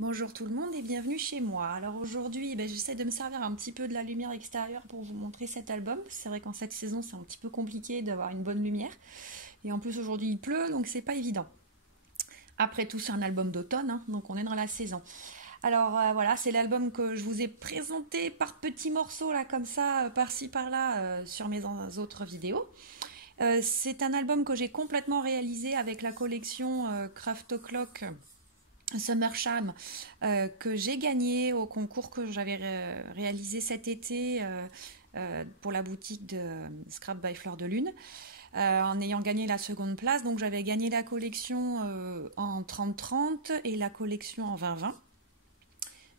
Bonjour tout le monde et bienvenue chez moi. Alors aujourd'hui, j'essaie de me servir un petit peu de la lumière extérieure pour vous montrer cet album. C'est vrai qu'en cette saison, c'est un petit peu compliqué d'avoir une bonne lumière. Et en plus aujourd'hui, il pleut, donc c'est pas évident. Après tout, c'est un album d'automne, hein, donc on est dans la saison. Alors voilà, c'est l'album que je vous ai présenté par petits morceaux, là, comme ça, par-ci, par-là, sur mes autres vidéos. C'est un album que j'ai complètement réalisé avec la collection Craft O'Clock Summer Charm que j'ai gagné au concours que j'avais réalisé cet été pour la boutique de Scrap by Fleur de Lune. En ayant gagné la seconde place, donc j'avais gagné la collection en 30-30 et la collection en 20-20.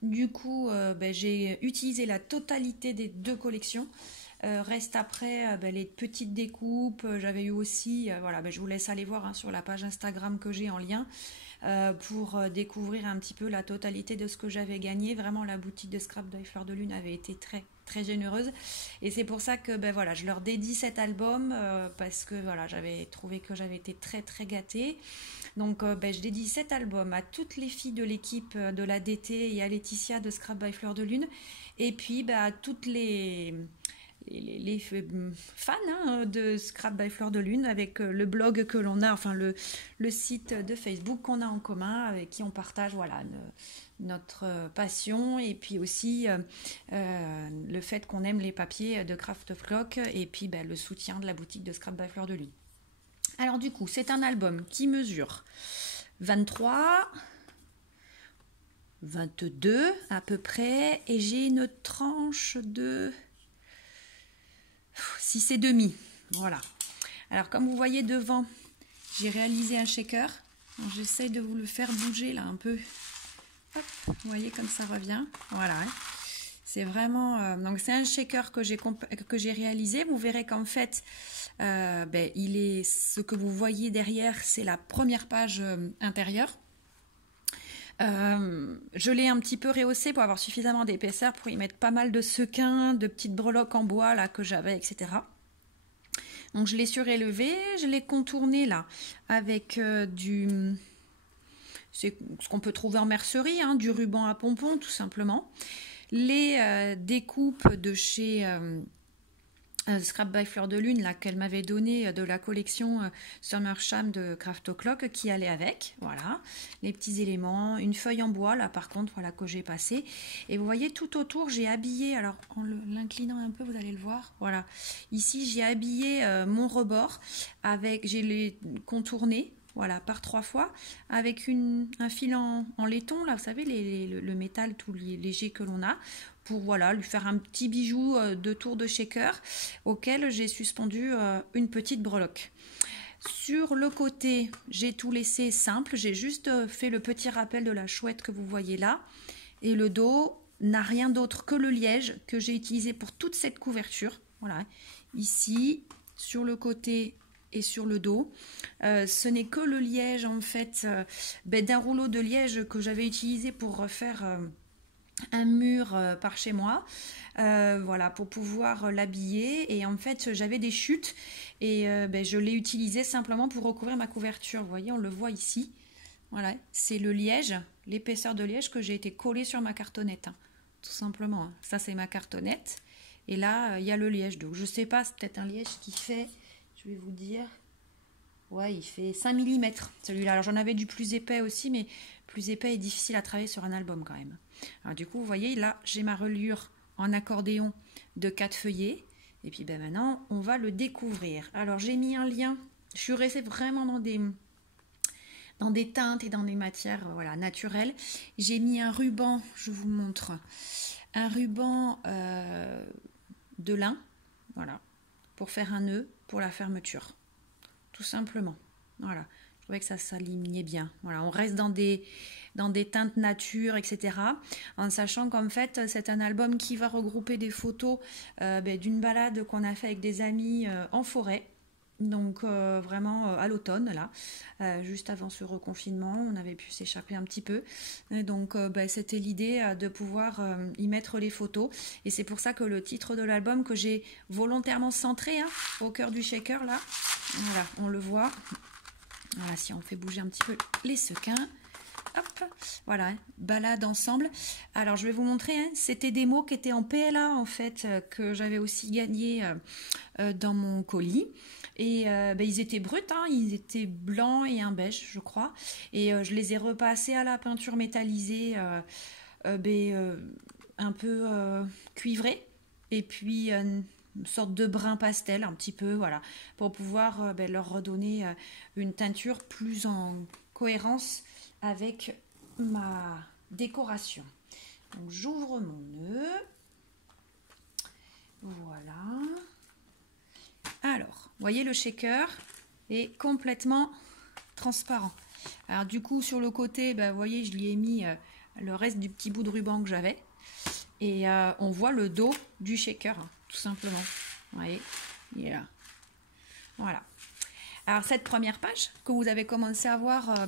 Du coup, j'ai utilisé la totalité des deux collections. Reste après les petites découpes. J'avais eu aussi, voilà, je vous laisse aller voir, hein, sur la page Instagram que j'ai en lien pour découvrir un petit peu la totalité de ce que j'avais gagné. Vraiment, la boutique de Scrap by Fleur de Lune avait été très très généreuse et c'est pour ça que voilà, je leur dédie cet album parce que voilà, j'avais trouvé que j'avais été très très gâtée. Donc je dédie cet album à toutes les filles de l'équipe de la DT et à Laetitia de Scrap by Fleur de Lune et puis à toutes les fans, hein, de Scrap by Fleur de Lune avec le blog que l'on a, enfin le site de Facebook qu'on a en commun, avec qui on partage voilà, notre passion et puis aussi le fait qu'on aime les papiers de Craft of Clock et puis le soutien de la boutique de Scrap by Fleur de Lune. Alors du coup, c'est un album qui mesure 23, 22 à peu près et j'ai une tranche de 6 et demi. Voilà. Alors comme vous voyez devant, j'ai réalisé un shaker. J'essaie de vous le faire bouger là un peu. Hop, vous voyez comme ça revient. Voilà. C'est vraiment... donc c'est un shaker que j'ai réalisé. Vous verrez qu'en fait, il est, ce que vous voyez derrière, c'est la première page intérieure. Je l'ai un petit peu rehaussé pour avoir suffisamment d'épaisseur pour y mettre pas mal de sequins, de petites breloques en bois là que j'avais, etc. Donc je l'ai surélevé, je l'ai contourné là avec c'est ce qu'on peut trouver en mercerie, hein, du ruban à pompons tout simplement. Les découpes de chez Scrap by Fleur de Lune, là, qu'elle m'avait donné de la collection Summer Charm de Craft O'Clock qui allait avec, voilà, les petits éléments, une feuille en bois là par contre, voilà, que j'ai passé, et vous voyez tout autour j'ai habillé, alors en l'inclinant un peu vous allez le voir, voilà, ici j'ai habillé mon rebord avec, j'ai les contourné, voilà, par 3 fois, avec un fil en laiton, là, vous savez, le métal tout léger que l'on a, pour voilà, lui faire un petit bijou de tour de shaker, auquel j'ai suspendu une petite breloque. Sur le côté, j'ai tout laissé simple, j'ai juste fait le petit rappel de la chouette que vous voyez là, et le dos n'a rien d'autre que le liège que j'ai utilisé pour toute cette couverture. Voilà, ici, sur le côté et sur le dos. Ce n'est que le liège en fait d'un rouleau de liège que j'avais utilisé pour refaire un mur par chez moi, voilà, pour pouvoir l'habiller, et en fait j'avais des chutes et je l'ai utilisé simplement pour recouvrir ma couverture. Vous voyez, on le voit ici, voilà, c'est le liège, l'épaisseur de liège que j'ai été collée sur ma cartonnette, hein, tout simplement, hein. Ça c'est ma cartonnette et là il y a le liège, donc je sais pas, c'est peut-être un liège qui fait, je vais vous dire, ouais, il fait 5 mm celui-là. Alors j'en avais du plus épais aussi, mais plus épais et difficile à travailler sur un album quand même. Alors du coup, vous voyez, là, j'ai ma reliure en accordéon de 4 feuillets. Et puis maintenant, on va le découvrir. Alors j'ai mis un lien. Je suis restée vraiment dans des teintes et dans des matières voilà, naturelles. J'ai mis un ruban, je vous montre, un ruban de lin, voilà, pour faire un nœud pour la fermeture. Tout simplement. Voilà. Je trouvais que ça s'alignait bien. Voilà, on reste dans des teintes nature, etc. En sachant qu'en fait, c'est un album qui va regrouper des photos d'une balade qu'on a fait avec des amis en forêt. Donc vraiment à l'automne, là, juste avant ce reconfinement, on avait pu s'échapper un petit peu. Et donc c'était l'idée de pouvoir y mettre les photos. Et c'est pour ça que le titre de l'album que j'ai volontairement centré, hein, au cœur du shaker, là, voilà, on le voit. Voilà, si on fait bouger un petit peu les sequins, hop, voilà, balade ensemble. Alors je vais vous montrer, hein, c'était des mots qui étaient en PLA en fait, que j'avais aussi gagné dans mon colis. Et ils étaient bruts, hein, ils étaient blancs et un beige, je crois. Et je les ai repassés à la peinture métallisée, un peu cuivrée. Et puis une sorte de brun pastel, un petit peu, voilà, pour pouvoir leur redonner une teinture plus en cohérence avec ma décoration. Donc j'ouvre mon nœud. Voilà. Alors, vous voyez, le shaker est complètement transparent. Alors du coup, sur le côté, vous voyez, je lui ai mis le reste du petit bout de ruban que j'avais. Et on voit le dos du shaker, hein, tout simplement. Vous voyez, il est là. Voilà. Alors cette première page que vous avez commencé à voir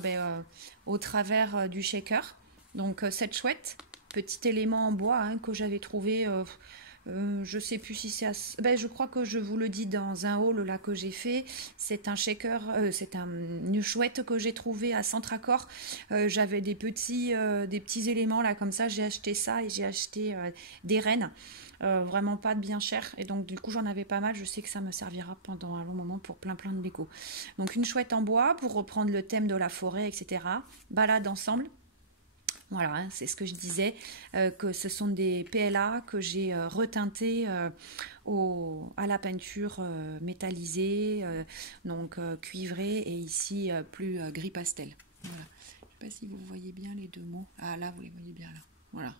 au travers du shaker. Donc cette chouette, petit élément en bois hein, que j'avais trouvé... je sais plus si c'est je crois que je vous le dis dans un haul là que j'ai fait. C'est un shaker, c'est une chouette que j'ai trouvé à Centracor. J'avais des petits éléments là comme ça. J'ai acheté ça et j'ai acheté des rennes. Vraiment pas de bien cher. Et donc du coup j'en avais pas mal. Je sais que ça me servira pendant un long moment pour plein de déco. Donc une chouette en bois pour reprendre le thème de la forêt, etc. Balade ensemble. Voilà, hein, c'est ce que je disais, que ce sont des PLA que j'ai reteintés à la peinture métallisée, donc cuivrée, et ici plus gris pastel. Voilà. Je ne sais pas si vous voyez bien les deux mots. Ah là, vous les voyez bien là. Voilà.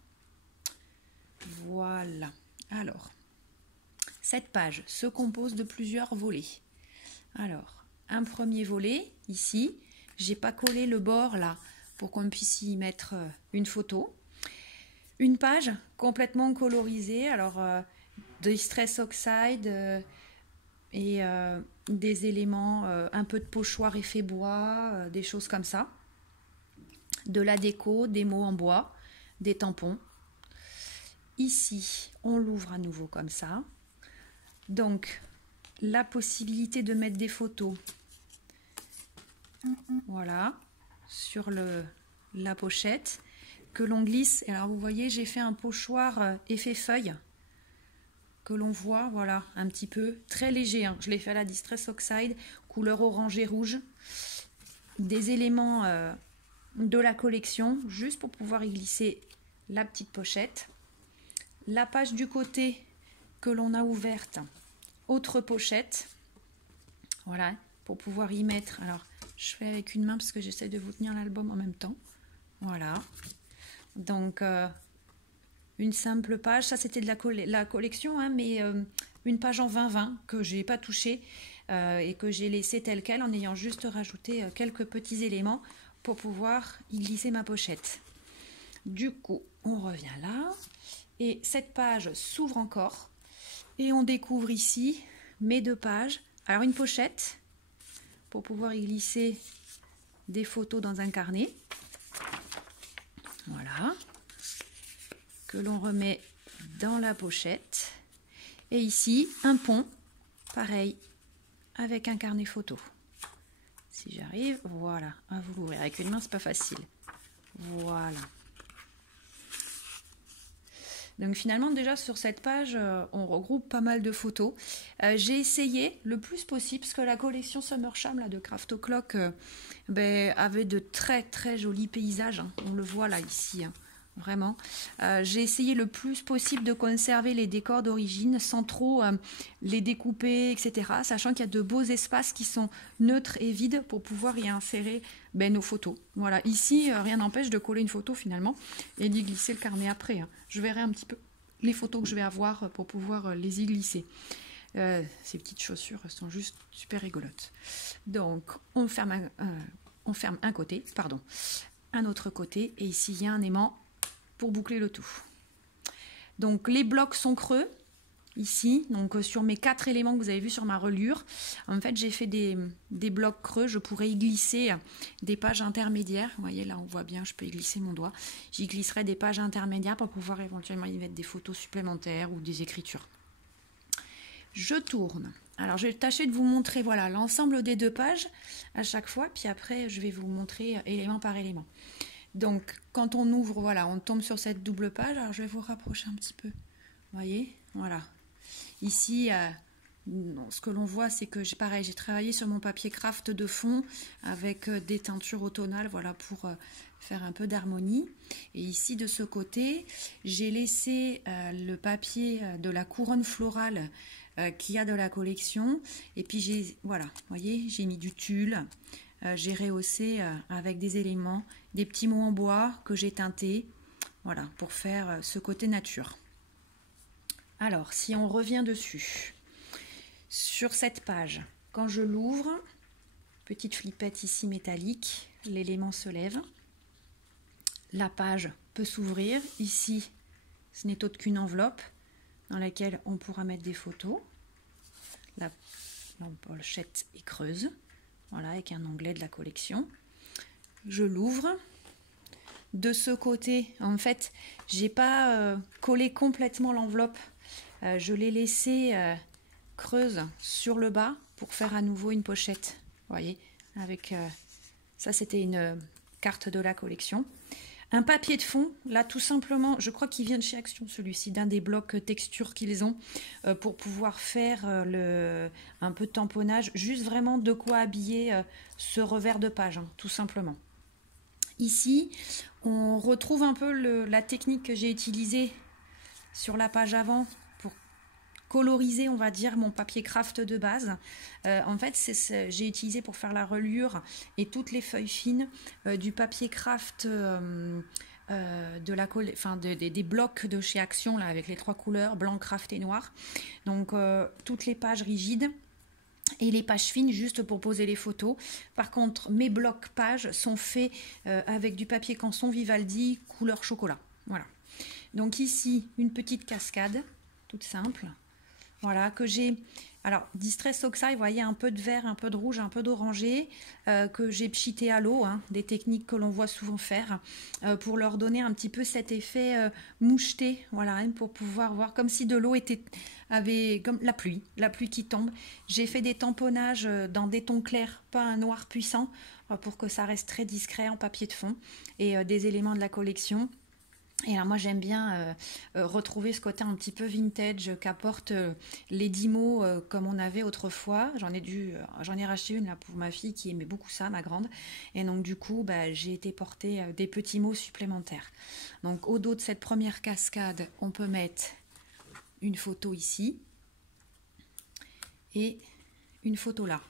Voilà. Alors, cette page se compose de plusieurs volets. Alors, un premier volet, ici, j'ai pas collé le bord là, pour qu'on puisse y mettre une photo. Une page complètement colorisée, alors Distress Oxide et des éléments, un peu de pochoir effet bois, des choses comme ça. De la déco, des mots en bois, des tampons. Ici, on l'ouvre à nouveau comme ça. Donc, la possibilité de mettre des photos. Voilà. Sur la pochette que l'on glisse. Et alors vous voyez, j'ai fait un pochoir effet feuille que l'on voit, voilà, un petit peu très léger, hein. Je l'ai fait à la Distress Oxide, couleur orange et rouge. Des éléments de la collection, juste pour pouvoir y glisser la petite pochette. La page du côté que l'on a ouverte, autre pochette. Voilà, pour pouvoir y mettre. Alors, je fais avec une main parce que j'essaie de vous tenir l'album en même temps. Voilà. Donc, une simple page. Ça, c'était de la collection, hein, mais une page en 20-20 que je n'ai pas touchée et que j'ai laissée telle qu'elle en ayant juste rajouté quelques petits éléments pour pouvoir y glisser ma pochette. Du coup, on revient là. Et cette page s'ouvre encore. Et on découvre ici mes deux pages. Alors, une pochette pour pouvoir y glisser des photos dans un carnet. Voilà. Que l'on remet dans la pochette. Et ici, un pont, pareil, avec un carnet photo. Si j'arrive, voilà, à vous l'ouvrir. Avec une main, c'est pas facile. Voilà. Donc finalement, déjà sur cette page, on regroupe pas mal de photos. J'ai essayé le plus possible, parce que la collection Summer Charm là, de Craft O'Clock avait de très très jolis paysages. Hein. On le voit là, ici, hein, vraiment. J'ai essayé le plus possible de conserver les décors d'origine sans trop les découper, etc. Sachant qu'il y a de beaux espaces qui sont neutres et vides pour pouvoir y insérer nos photos. Voilà, ici, rien n'empêche de coller une photo finalement et d'y glisser le carnet après. Hein. Je verrai un petit peu les photos que je vais avoir pour pouvoir les y glisser. Ces petites chaussures sont juste super rigolotes. Donc, on ferme un côté, pardon, un autre côté, et ici, il y a un aimant pour boucler le tout. Donc, les blocs sont creux. Ici, donc sur mes 4 éléments que vous avez vus sur ma reliure, en fait j'ai fait des blocs creux. Je pourrais y glisser des pages intermédiaires. Vous voyez là, on voit bien, je peux y glisser mon doigt. J'y glisserai des pages intermédiaires pour pouvoir éventuellement y mettre des photos supplémentaires ou des écritures. Je tourne. Alors je vais tâcher de vous montrer voilà l'ensemble des 2 pages à chaque fois, puis après je vais vous montrer élément par élément. Donc, quand on ouvre, voilà, on tombe sur cette double page. Alors, je vais vous rapprocher un petit peu. Vous voyez, voilà. Ici, ce que l'on voit, c'est que pareil, j'ai travaillé sur mon papier craft de fond avec des teintures automnales, voilà, pour faire un peu d'harmonie. Et ici, de ce côté, j'ai laissé le papier de la couronne florale qu'il y a de la collection. Et puis, voilà, vous voyez, j'ai mis du tulle. J'ai rehaussé avec des éléments, des petits mots en bois que j'ai teintés, voilà, pour faire ce côté nature. Alors, si on revient dessus, sur cette page, quand je l'ouvre, petite flippette ici métallique, l'élément se lève, la page peut s'ouvrir. Ici, ce n'est autre qu'une enveloppe dans laquelle on pourra mettre des photos. La pochette est creuse. Voilà, avec un onglet de la collection. Je l'ouvre. De ce côté, en fait, j'ai pas collé complètement l'enveloppe. Je l'ai laissée creuse sur le bas pour faire à nouveau une pochette. Vous voyez, avec ça, c'était une carte de la collection. Un papier de fond, là tout simplement, je crois qu'il vient de chez Action celui-ci, d'un des blocs texture qu'ils ont pour pouvoir faire un peu de tamponnage, juste vraiment de quoi habiller ce revers de page, hein, tout simplement. Ici, on retrouve un peu la technique que j'ai utilisée sur la page avant pour coloriser, on va dire, mon papier craft de base. En fait, j'ai utilisé pour faire la reliure et toutes les feuilles fines du papier craft des blocs de chez Action là, avec les 3 couleurs, blanc, craft et noir. Donc, toutes les pages rigides et les pages fines juste pour poser les photos. Par contre, mes blocs pages sont faits avec du papier canson Vivaldi couleur chocolat. Voilà. Donc ici, une petite cascade, toute simple. Voilà, que j'ai... Alors, Distress Oxide, vous voyez, un peu de vert, un peu de rouge, un peu d'orangé, que j'ai pchité à l'eau, hein, des techniques que l'on voit souvent faire, pour leur donner un petit peu cet effet moucheté, voilà, hein, pour pouvoir voir comme si de l'eau avait comme la pluie qui tombe. J'ai fait des tamponnages dans des tons clairs, pas un noir puissant, pour que ça reste très discret en papier de fond, et des éléments de la collection. Et alors moi j'aime bien retrouver ce côté un petit peu vintage qu'apportent les Dymo comme on avait autrefois. J'en ai racheté une là pour ma fille qui aimait beaucoup ça, ma grande. Et donc du coup j'ai été porter des petits mots supplémentaires. Donc au dos de cette première cascade, on peut mettre une photo ici et une photo là.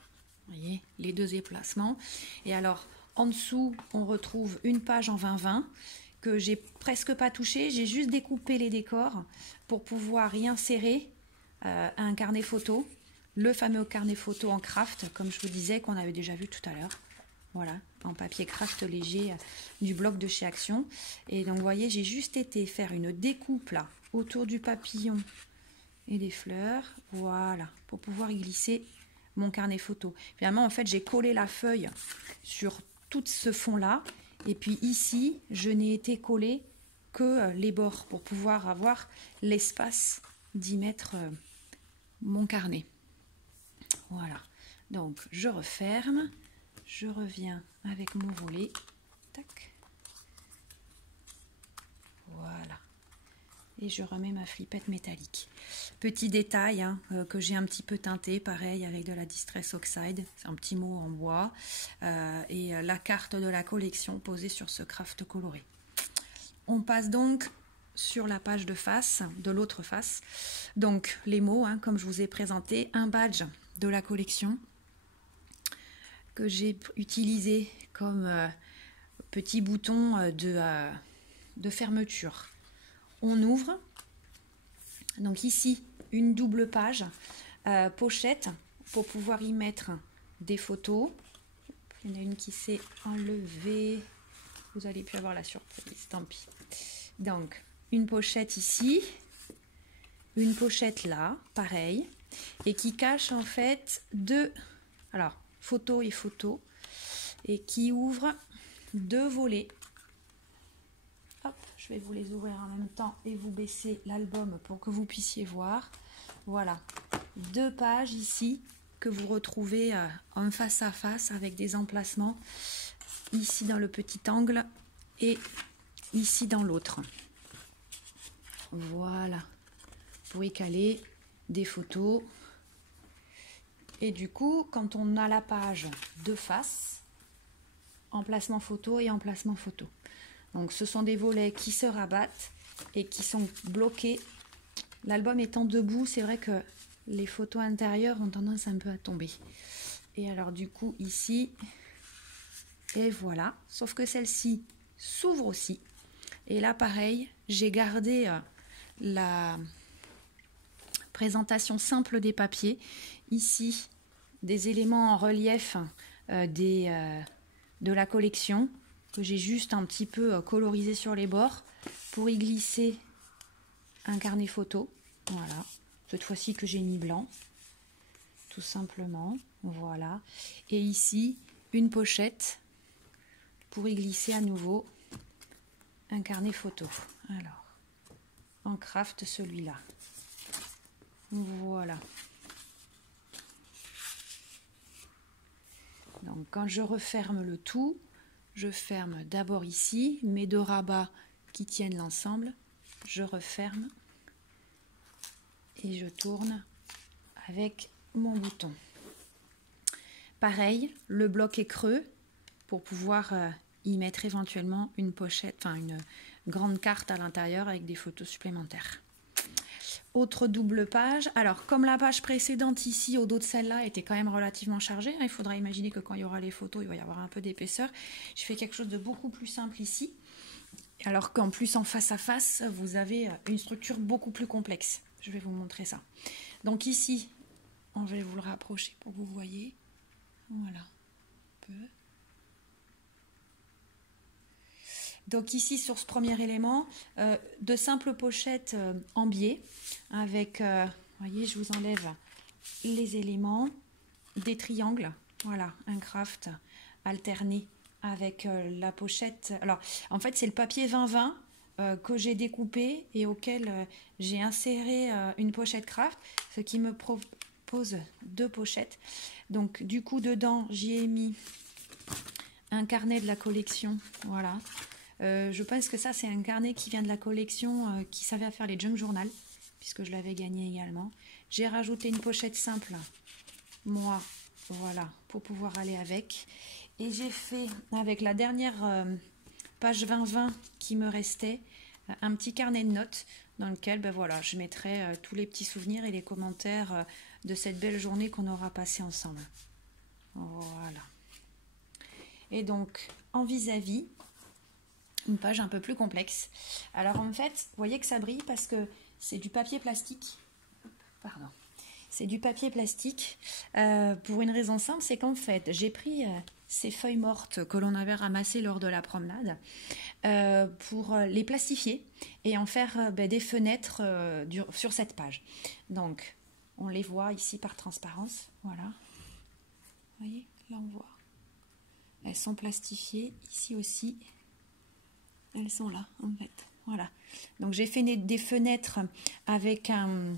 Vous voyez les 2 déplacements. Et alors en dessous, on retrouve une page en 20-20 que j'ai presque pas touché, j'ai juste découpé les décors pour pouvoir y insérer un carnet photo, le fameux carnet photo en craft, comme je vous disais, qu'on avait déjà vu tout à l'heure. Voilà, en papier craft léger du bloc de chez Action. Et donc, vous voyez, j'ai juste été faire une découpe là, autour du papillon et des fleurs. Voilà, pour pouvoir y glisser mon carnet photo. Finalement, en fait, j'ai collé la feuille sur tout ce fond-là. Et puis ici, je n'ai été collée que les bords pour pouvoir avoir l'espace d'y mettre mon carnet. Voilà. Donc, je referme. Je reviens avec mon volet. Tac. Voilà. Et je remets ma flippette métallique. Petit détail hein, que j'ai un petit peu teinté, pareil avec de la Distress Oxide, c'est un petit mot en bois, et la carte de la collection posée sur ce craft coloré. On passe donc sur la page de face, de l'autre face. Donc les mots, hein, comme je vous ai présenté, un badge de la collection que j'ai utilisé comme petit bouton de fermeture. On ouvre, donc ici une double page, pochette pour pouvoir y mettre des photos. Il y en a une qui s'est enlevée, vous allez plus avoir la surprise, tant pis. Donc une pochette ici, une pochette là, pareil, et qui cache en fait photo et photo, et qui ouvre 2 volets. Hop, je vais vous les ouvrir en même temps et vous baisser l'album pour que vous puissiez voir. Voilà, 2 pages ici que vous retrouvez en face à face avec des emplacements. Ici dans le petit angle, et ici dans l'autre. Voilà, pour y caler des photos. Et du coup, quand on a la page de face, emplacement photo et emplacement photo. Donc ce sont des volets qui se rabattent et qui sont bloqués. L'album étant debout, c'est vrai que les photos intérieures ont tendance un peu à tomber. Et alors du coup ici, et voilà, sauf que celle-ci s'ouvre aussi. Et là pareil, j'ai gardé la présentation simple des papiers. Ici, des éléments en relief de la collection que j'ai juste un petit peu colorisé sur les bords pour y glisser un carnet photo. Voilà, cette fois-ci que j'ai mis blanc, tout simplement. Voilà, et ici une pochette pour y glisser à nouveau un carnet photo. Alors, en craft celui-là. Voilà. Donc quand je referme le tout, je ferme d'abord ici mes deux rabats qui tiennent l'ensemble, je referme et je tourne avec mon bouton. Pareil, le bloc est creux pour pouvoir y mettre éventuellement une pochette, enfin une grande carte à l'intérieur avec des photos supplémentaires. Autre double page. Alors, comme la page précédente ici, au dos de celle-là, était quand même relativement chargée, il faudra imaginer que quand il y aura les photos, il va y avoir un peu d'épaisseur. Je fais quelque chose de beaucoup plus simple ici. Alors qu'en plus, en face à face, vous avez une structure beaucoup plus complexe. Je vais vous montrer ça. Donc ici, je vais vous le rapprocher pour que vous voyez. Voilà. Un peu. Donc ici, sur ce premier élément, de simples pochettes en biais avec, vous voyez, je vous enlève les éléments, des triangles, voilà, un craft alterné avec la pochette. Alors, en fait, c'est le papier 20-20 que j'ai découpé et auquel j'ai inséré une pochette craft, ce qui me propose deux pochettes. Donc, du coup, dedans, j'y ai mis un carnet de la collection, voilà. Je pense que ça, c'est un carnet qui vient de la collection qui savait faire les junk journal, puisque je l'avais gagné également. J'ai rajouté une pochette simple, moi, voilà, pour pouvoir aller avec. Et j'ai fait, avec la dernière page 20-20 qui me restait, un petit carnet de notes dans lequel, ben voilà, je mettrai tous les petits souvenirs et les commentaires de cette belle journée qu'on aura passée ensemble. Voilà. Et donc, en vis-à-vis, une page un peu plus complexe. Alors en fait, vous voyez que ça brille parce que c'est du papier plastique. Pardon. C'est du papier plastique pour une raison simple, c'est qu'en fait, j'ai pris ces feuilles mortes que l'on avait ramassées lors de la promenade pour les plastifier et en faire des fenêtres sur cette page. Donc, on les voit ici par transparence. Voilà. Vous voyez, là on voit. Elles sont plastifiées ici aussi. Elles sont là, en fait. Voilà. Donc, j'ai fait des fenêtres avec un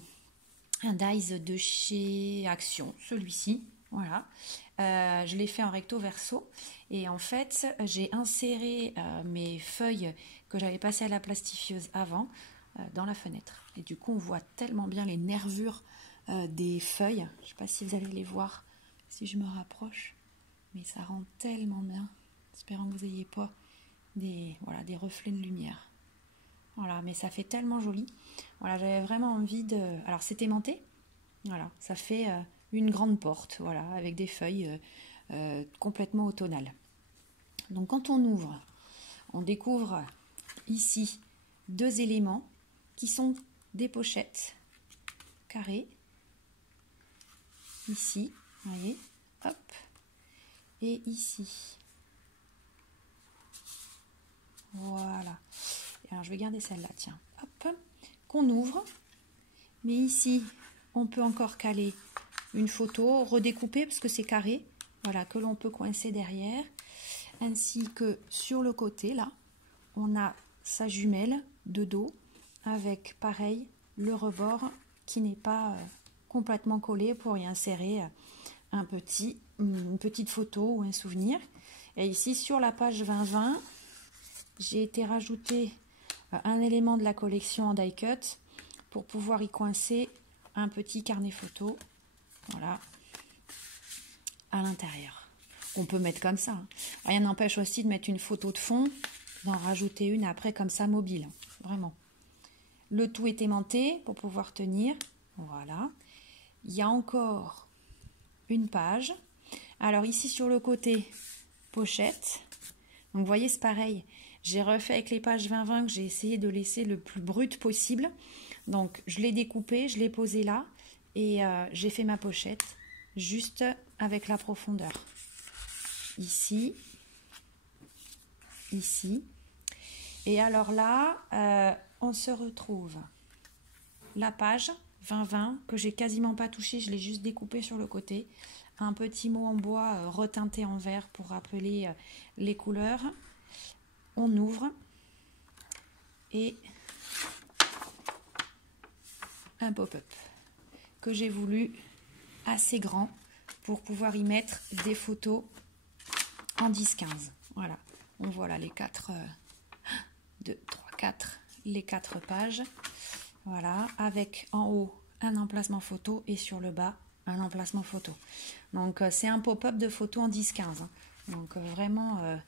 dies de chez Action, celui-ci. Voilà. Je l'ai fait en recto verso. Et en fait, j'ai inséré mes feuilles que j'avais passées à la plastifieuse avant dans la fenêtre. Et du coup, on voit tellement bien les nervures des feuilles. Je ne sais pas si vous allez les voir si je me rapproche. Mais ça rend tellement bien. Espérant que vous n'ayez pas des reflets de lumière. Voilà, mais ça fait tellement joli. Voilà, j'avais vraiment envie de... Alors, c'est aimanté. Voilà, ça fait une grande porte, voilà, avec des feuilles complètement automnales. Donc, quand on ouvre, on découvre ici deux éléments qui sont des pochettes carrées. Ici, vous voyez, hop. Et ici. Voilà. Alors, je vais garder celle-là, tiens. Hop. Qu'on ouvre. Mais ici, on peut encore caler une photo, redécouper parce que c'est carré. Voilà, que l'on peut coincer derrière. Ainsi que sur le côté, là, on a sa jumelle de dos avec, pareil, le rebord qui n'est pas complètement collé pour y insérer une petite photo ou un souvenir. Et ici, sur la page 20-20, j'ai été rajouter un élément de la collection en die cut pour pouvoir y coincer un petit carnet photo, voilà, à l'intérieur. On peut mettre comme ça. Rien n'empêche aussi de mettre une photo de fond, d'en rajouter une après comme ça mobile, vraiment. Le tout est aimanté pour pouvoir tenir, voilà. Il y a encore une page. Alors ici sur le côté, pochette. Donc vous voyez, c'est pareil. J'ai refait avec les pages 20-20 que j'ai essayé de laisser le plus brut possible. Donc je l'ai découpé, je l'ai posé là et j'ai fait ma pochette juste avec la profondeur. Ici, ici. Et alors là, on se retrouve la page 20-20 que j'ai quasiment pas touché, je l'ai juste découpé sur le côté. Un petit mot en bois reteinté en vert pour rappeler les couleurs. On ouvre et un pop-up que j'ai voulu assez grand pour pouvoir y mettre des photos en 10-15. Voilà, on voit là les 4, 2, 3, 4, les 4 pages. Voilà, avec en haut un emplacement photo et sur le bas un emplacement photo. Donc c'est un pop-up de photos en 10-15. Hein. Donc vraiment,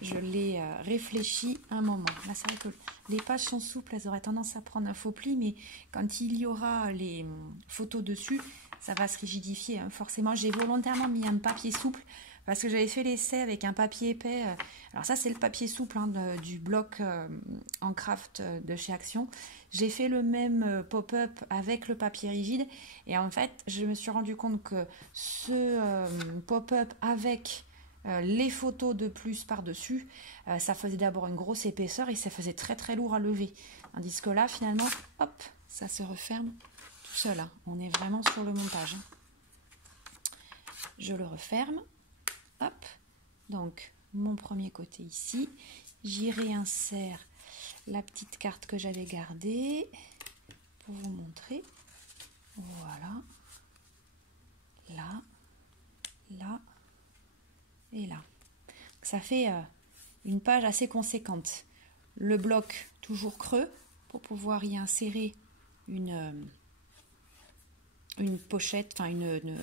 je l'ai réfléchi un moment. Là c'est vrai que les pages sont souples, elles auraient tendance à prendre un faux pli, mais quand il y aura les photos dessus, ça va se rigidifier. Hein. Forcément, j'ai volontairement mis un papier souple parce que j'avais fait l'essai avec un papier épais. Alors ça, c'est le papier souple hein, du bloc en craft de chez Action. J'ai fait le même pop-up avec le papier rigide. Et en fait, je me suis rendu compte que ce pop-up avec les photos de plus par-dessus, ça faisait d'abord une grosse épaisseur et ça faisait très très lourd à lever. Tandis que là, finalement, hop, ça se referme tout seul. Hein. On est vraiment sur le montage. Hein. Je le referme. Hop, donc mon premier côté ici, j'y réinsère la petite carte que j'avais gardée pour vous montrer. Voilà, là, là et là. Ça fait une page assez conséquente. Le bloc toujours creux pour pouvoir y insérer une pochette, enfin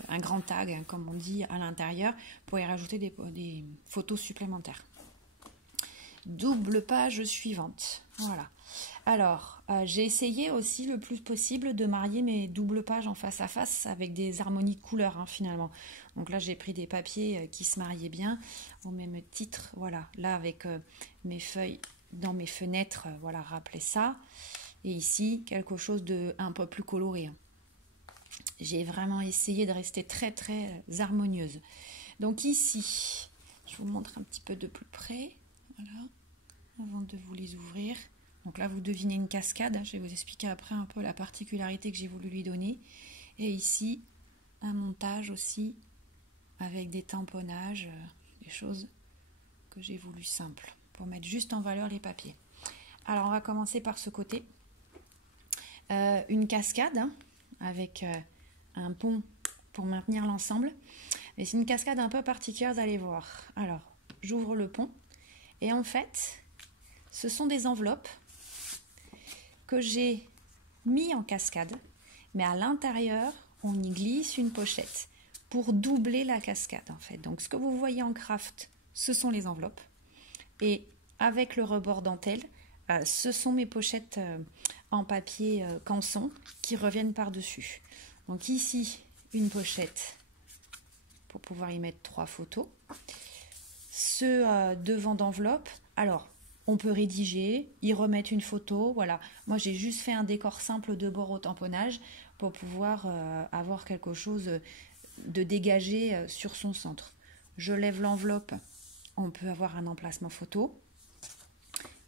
un grand tag, hein, comme on dit, à l'intérieur, pour y rajouter des photos supplémentaires. Double page suivante. Voilà. Alors, j'ai essayé aussi le plus possible de marier mes doubles pages en face à face avec des harmonies de couleurs, hein, finalement. Donc là, j'ai pris des papiers qui se mariaient bien, au même titre. Voilà, là, avec mes feuilles dans mes fenêtres, voilà, rappelez ça. Et ici, quelque chose de un peu plus coloré. Hein. J'ai vraiment essayé de rester très très harmonieuse. Donc ici, je vous montre un petit peu de plus près, voilà, avant de vous les ouvrir. Donc là, vous devinez une cascade. Je vais vous expliquer après un peu la particularité que j'ai voulu lui donner. Et ici, un montage aussi avec des tamponnages, des choses que j'ai voulu simples pour mettre juste en valeur les papiers. Alors, on va commencer par ce côté. Une cascade hein, avec un pont pour maintenir l'ensemble. Mais c'est une cascade un peu particulière, vous allez voir. Alors, j'ouvre le pont et en fait, ce sont des enveloppes que j'ai mis en cascade, mais à l'intérieur, on y glisse une pochette pour doubler la cascade en fait. Donc, ce que vous voyez en craft, ce sont les enveloppes et avec le rebord dentelle, ce sont mes pochettes en papier canson qui reviennent par-dessus. Donc ici, une pochette pour pouvoir y mettre 3 photos. Ce devant d'enveloppe, alors on peut rédiger, y remettre une photo, voilà. Moi j'ai juste fait un décor simple de bord au tamponnage pour pouvoir avoir quelque chose de dégagé sur son centre. Je lève l'enveloppe, on peut avoir un emplacement photo.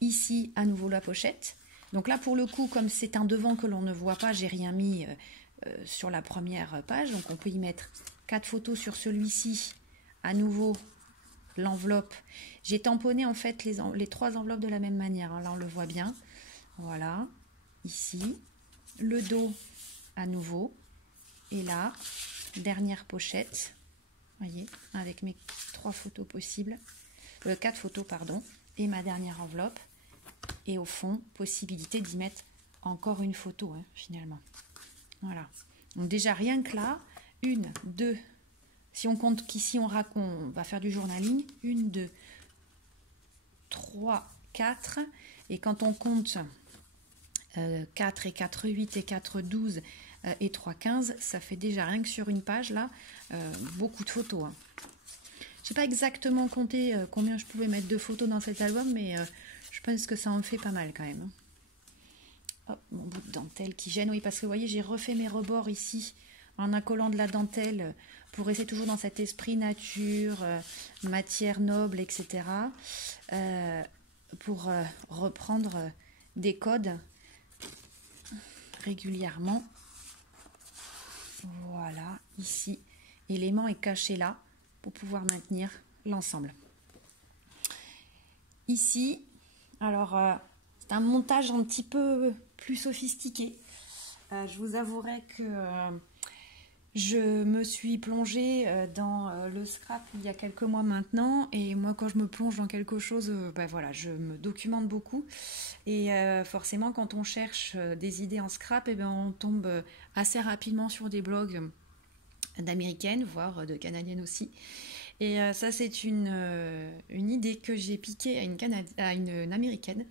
Ici, à nouveau la pochette. Donc là, pour le coup, comme c'est un devant que l'on ne voit pas, j'ai rien mis sur la première page. Donc on peut y mettre 4 photos sur celui-ci. À nouveau, l'enveloppe. J'ai tamponné en fait les 3 enveloppes de la même manière. Hein. Là, on le voit bien. Voilà. Ici. Le dos, à nouveau. Et là, dernière pochette. Vous voyez, avec mes 3 photos possibles. 4 photos, pardon. et ma dernière enveloppe. Et au fond, possibilité d'y mettre encore une photo, hein, finalement. Voilà. Donc déjà, rien que là, 1, 2, si on compte qu'ici on va faire du journaling, 1, 2, 3, 4. Et quand on compte 4 et 4, 8 et 4, 12 et 3, 15, ça fait déjà rien que sur une page, là, beaucoup de photos. Hein. Je n'ai pas exactement compté combien je pouvais mettre de photos dans cet album, mais je pense que ça en fait pas mal quand même. Hop, mon bout de dentelle qui gêne. Oui, parce que vous voyez, j'ai refait mes rebords ici en accolant de la dentelle pour rester toujours dans cet esprit nature, matière noble, etc. Pour reprendre des codes régulièrement. Voilà, ici. L'élément est caché là pour pouvoir maintenir l'ensemble. Ici, alors c'est un montage un petit peu plus sophistiqué. Je vous avouerai que je me suis plongée dans le scrap il y a quelques mois maintenant, et moi quand je me plonge dans quelque chose, voilà, je me documente beaucoup, et forcément quand on cherche des idées en scrap, on tombe assez rapidement sur des blogs d'américaines, voire de canadiennes aussi. Et ça, c'est une idée que j'ai piquée à une américaine,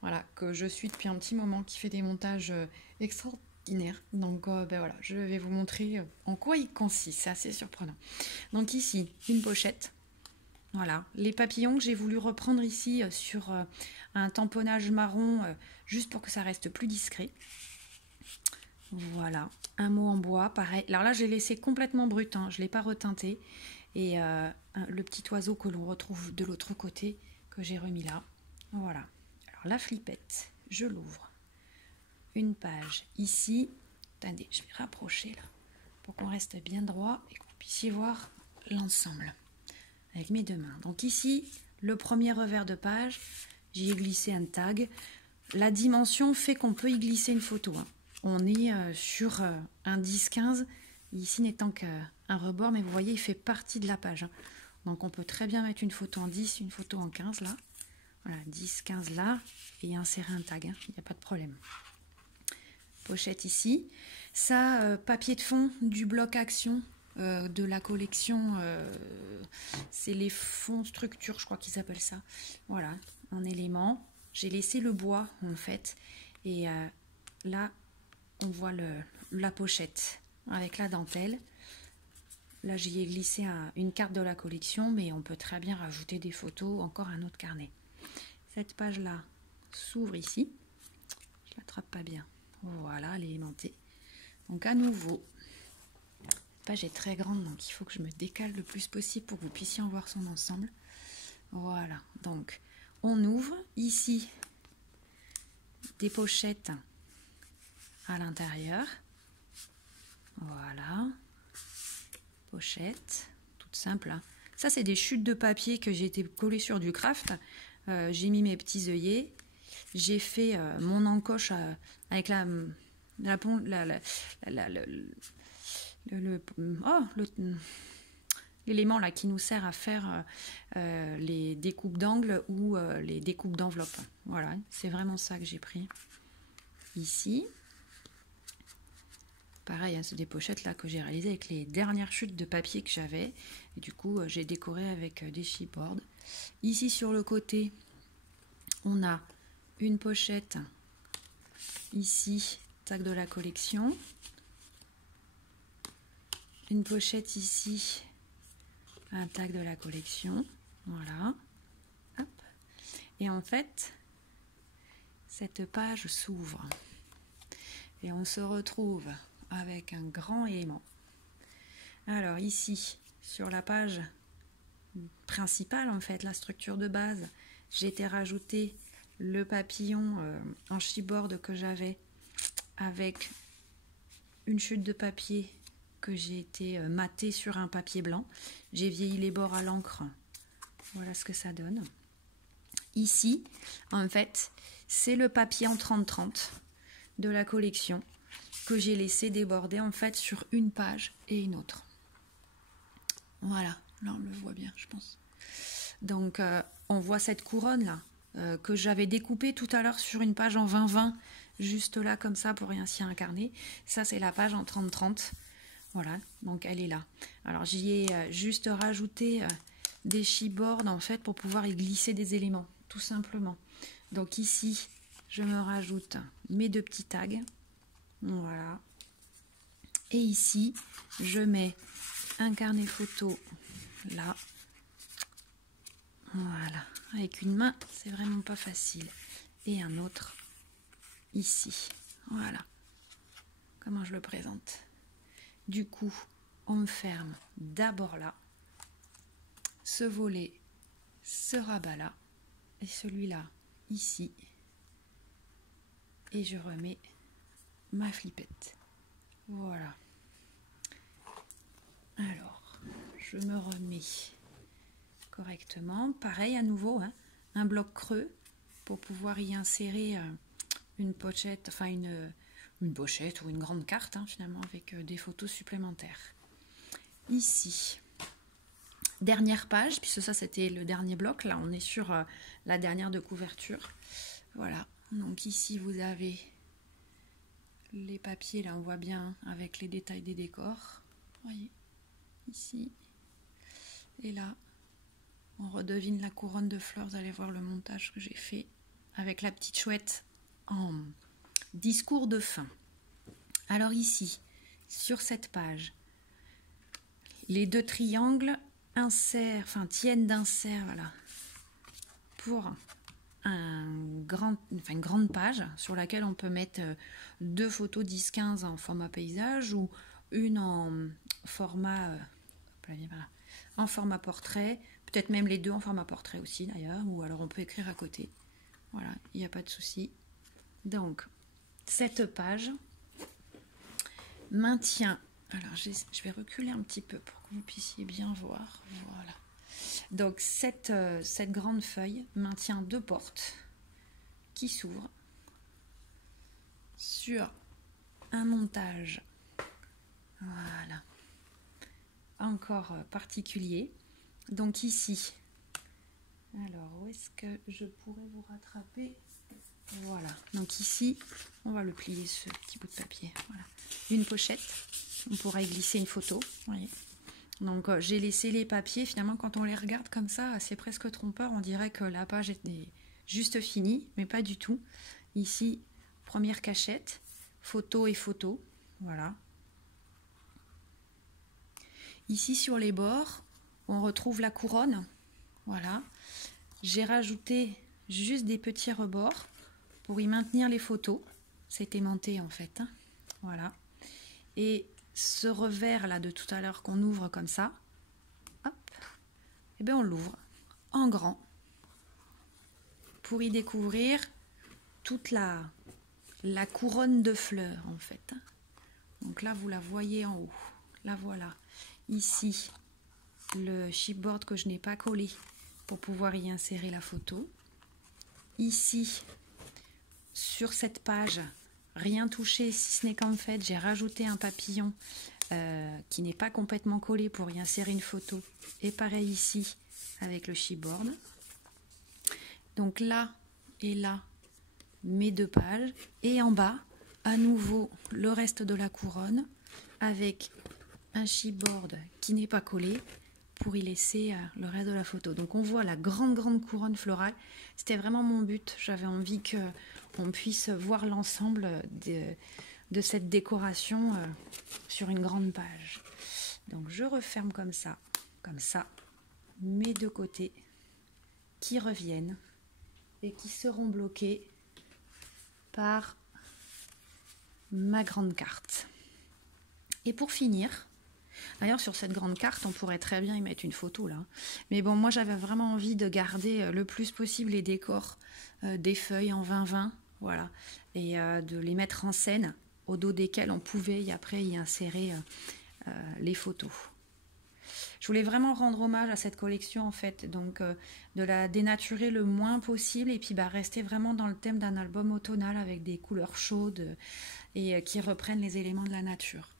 voilà, que je suis depuis un petit moment, qui fait des montages extraordinaires. Donc voilà, je vais vous montrer en quoi il consiste, c'est assez surprenant. Donc ici, une pochette. Voilà, les papillons que j'ai voulu reprendre ici sur un tamponnage marron, juste pour que ça reste plus discret. Voilà, un mot en bois, pareil. Alors là, j'ai laissé complètement brut, hein, je ne l'ai pas reteinté. Et le petit oiseau que l'on retrouve de l'autre côté, que j'ai remis là. Voilà. Alors la flippette, je l'ouvre. Une page ici. Attendez, je vais rapprocher là, pour qu'on reste bien droit et qu'on puisse y voir l'ensemble avec mes deux mains. Donc ici, le premier revers de page, j'y ai glissé un tag. La dimension fait qu'on peut y glisser une photo. Hein. On est sur un 10-15, ici n'étant qu'un rebord, mais vous voyez, il fait partie de la page. Hein. Donc on peut très bien mettre une photo en 10, une photo en 15 là. Voilà, 10, 15 là, et insérer un tag, hein. Il n'y a pas de problème. Pochette ici. Ça, papier de fond du bloc action de la collection, c'est les fonds structure, je crois qu'ils appellent ça. Voilà, un élément. J'ai laissé le bois en fait, et là on voit la pochette avec la dentelle. Là j'y ai glissé une carte de la collection, mais on peut très bien rajouter des photos, encore un autre carnet. Cette page là s'ouvre ici, je l'attrape pas bien, voilà, elle est aimantée. Donc à nouveau, la page est très grande, donc il faut que je me décale le plus possible pour que vous puissiez en voir son ensemble. Voilà, donc on ouvre ici des pochettes à l'intérieur. Voilà, pochette, toute simple. Hein. Ça, c'est des chutes de papier que j'ai été collées sur du craft. J'ai mis mes petits œillets. J'ai fait mon encoche avec l'élément là qui nous sert à faire les découpes d'angle ou les découpes d'enveloppe. Voilà, c'est vraiment ça que j'ai pris ici. Pareil, hein, c'est des pochettes là que j'ai réalisées avec les dernières chutes de papier que j'avais. Et du coup, j'ai décoré avec des chipboards. Ici sur le côté, on a une pochette. Ici, tag de la collection. Une pochette ici, un tag de la collection. Voilà. Hop. Et en fait, cette page s'ouvre. Et on se retrouve avec un grand élément. Alors ici, sur la page principale, en fait, la structure de base, j'ai été rajouter le papillon en chipboard que j'avais avec une chute de papier que j'ai été mater sur un papier blanc. J'ai vieilli les bords à l'encre. Voilà ce que ça donne. Ici, en fait, c'est le papier en 30-30 de la collection que j'ai laissé déborder en fait sur une page et une autre. Voilà, là on le voit bien, je pense. Donc on voit cette couronne là que j'avais découpée tout à l'heure sur une page en 20-20, juste là comme ça pour ainsi incarner. Ça c'est la page en 30-30. Voilà, donc elle est là. Alors j'y ai juste rajouté des chipboards en fait pour pouvoir y glisser des éléments, tout simplement. Donc ici, je me rajoute mes 2 petits tags. Voilà. Et ici, je mets un carnet photo là. Voilà. Avec une main, c'est vraiment pas facile. Et un autre ici. Voilà. Comment je le présente? Du coup, on me ferme d'abord là. Ce volet se rabat là. Et celui-là ici. Et je remets ma flippette. Voilà. Alors, je me remets correctement. Pareil à nouveau, hein, un bloc creux pour pouvoir y insérer une pochette, enfin une pochette ou une grande carte hein, finalement avec des photos supplémentaires. Ici, dernière page, puisque ça c'était le dernier bloc. Là on est sur la dernière de couverture. Voilà, donc ici vous avez les papiers, là on voit bien avec les détails des décors. Voyez, ici. Et là, on redevine la couronne de fleurs. Vous allez voir le montage que j'ai fait avec la petite chouette en discours de fin. Alors ici, sur cette page, les 2 triangles tiennent d'insert, voilà, pour une grande page sur laquelle on peut mettre 2 photos 10-15 en format paysage ou une en format portrait, peut-être même les 2 en format portrait aussi d'ailleurs, ou alors on peut écrire à côté. Voilà, il n'y a pas de souci. Donc, cette page maintient, alors je vais reculer un petit peu pour que vous puissiez bien voir. Voilà. Donc cette grande feuille maintient 2 portes qui s'ouvrent sur un montage, voilà, encore particulier. Donc ici, alors où est-ce que je pourrais vous rattraper? Voilà, donc ici on va le plier, ce petit bout de papier. Voilà, une pochette, on pourra y glisser une photo. Voyez. Donc j'ai laissé les papiers, finalement quand on les regarde comme ça, c'est presque trompeur, on dirait que la page est juste finie, mais pas du tout. Ici, première cachette, photo et photo, voilà. Ici sur les bords, on retrouve la couronne, voilà. J'ai rajouté juste des petits rebords pour y maintenir les photos. C'est aimanté en fait, hein. Voilà. Et ce revers là de tout à l'heure qu'on ouvre comme ça, hop, et bien on l'ouvre en grand pour y découvrir toute la couronne de fleurs en fait, hein. Donc là vous la voyez en haut, la voilà. Ici le chipboard que je n'ai pas collé pour pouvoir y insérer la photo. Ici sur cette page, rien touché si ce n'est qu'en fait j'ai rajouté un papillon qui n'est pas complètement collé pour y insérer une photo, et pareil ici avec le chipboard. Donc là et là mes 2 pages, et en bas à nouveau le reste de la couronne avec un chipboard qui n'est pas collé pour y laisser le reste de la photo. Donc on voit la grande couronne florale. C'était vraiment mon but, j'avais envie qu'on puisse voir l'ensemble de cette décoration sur une grande page. Donc je referme comme ça, mes 2 côtés qui reviennent et qui seront bloqués par ma grande carte. Et pour finir, d'ailleurs sur cette grande carte on pourrait très bien y mettre une photo là, mais bon moi j'avais vraiment envie de garder le plus possible les décors des feuilles en 20-20, voilà, et de les mettre en scène au dos desquels on pouvait après y insérer les photos. Je voulais vraiment rendre hommage à cette collection en fait, donc de la dénaturer le moins possible et puis rester vraiment dans le thème d'un album automnal avec des couleurs chaudes et qui reprennent les éléments de la nature.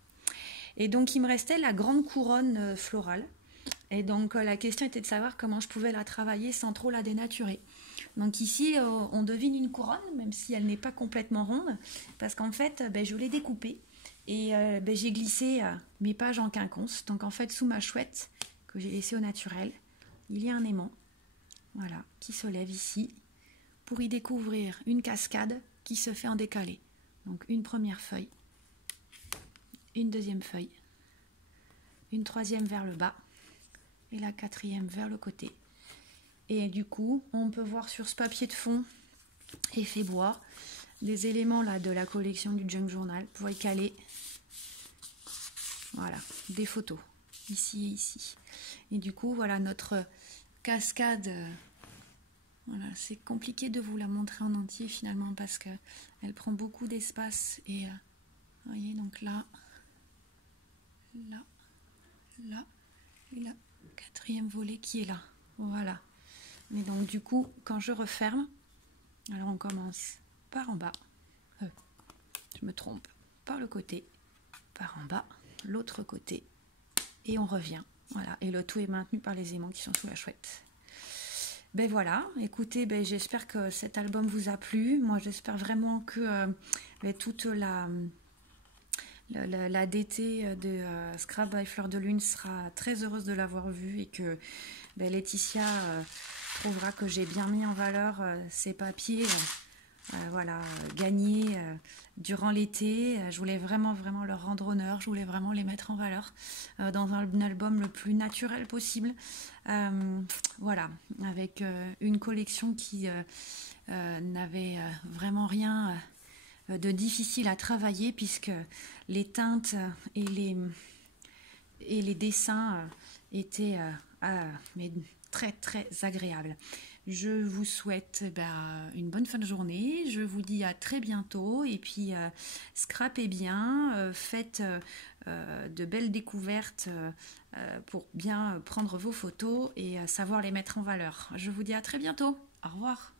Et donc il me restait la grande couronne florale Et donc la question était de savoir comment je pouvais la travailler sans trop la dénaturer. Donc ici, on devine une couronne, même si elle n'est pas complètement ronde, parce qu'en fait, je l'ai découpée et j'ai glissé mes pages en quinconce. Donc en fait, sous ma chouette, que j'ai laissée au naturel, il y a un aimant, voilà, qui se lève ici, pour y découvrir une cascade qui se fait en décalé. Donc une première feuille, une deuxième feuille, une troisième vers le bas, et la quatrième vers le côté. Et du coup, on peut voir sur ce papier de fond effet bois des éléments là de la collection du Junk Journal pour y caler, voilà, des photos ici et ici. Et du coup, voilà notre cascade. Voilà, c'est compliqué de vous la montrer en entier finalement parce que elle prend beaucoup d'espace et vous voyez, donc là, et là, quatrième volet qui est là, voilà. Et donc du coup, quand je referme, alors on commence par en bas, je me trompe, par le côté, par en bas, l'autre côté, et on revient, voilà. Et le tout est maintenu par les aimants qui sont sous la chouette. Ben voilà, écoutez, j'espère que cet album vous a plu. Moi, j'espère vraiment que toute la DT de Scrap by Fleur de Lune sera très heureuse de l'avoir vu et que Laetitia trouvera que j'ai bien mis en valeur ces papiers voilà, gagnés durant l'été. Je voulais vraiment leur rendre honneur, je voulais vraiment les mettre en valeur dans un album le plus naturel possible. Voilà, avec une collection qui n'avait vraiment rien de difficile à travailler puisque les teintes et les dessins étaient mais très agréables. Je vous souhaite une bonne fin de journée, je vous dis à très bientôt et puis scrapez bien, faites de belles découvertes pour bien prendre vos photos et savoir les mettre en valeur. Je vous dis à très bientôt, au revoir.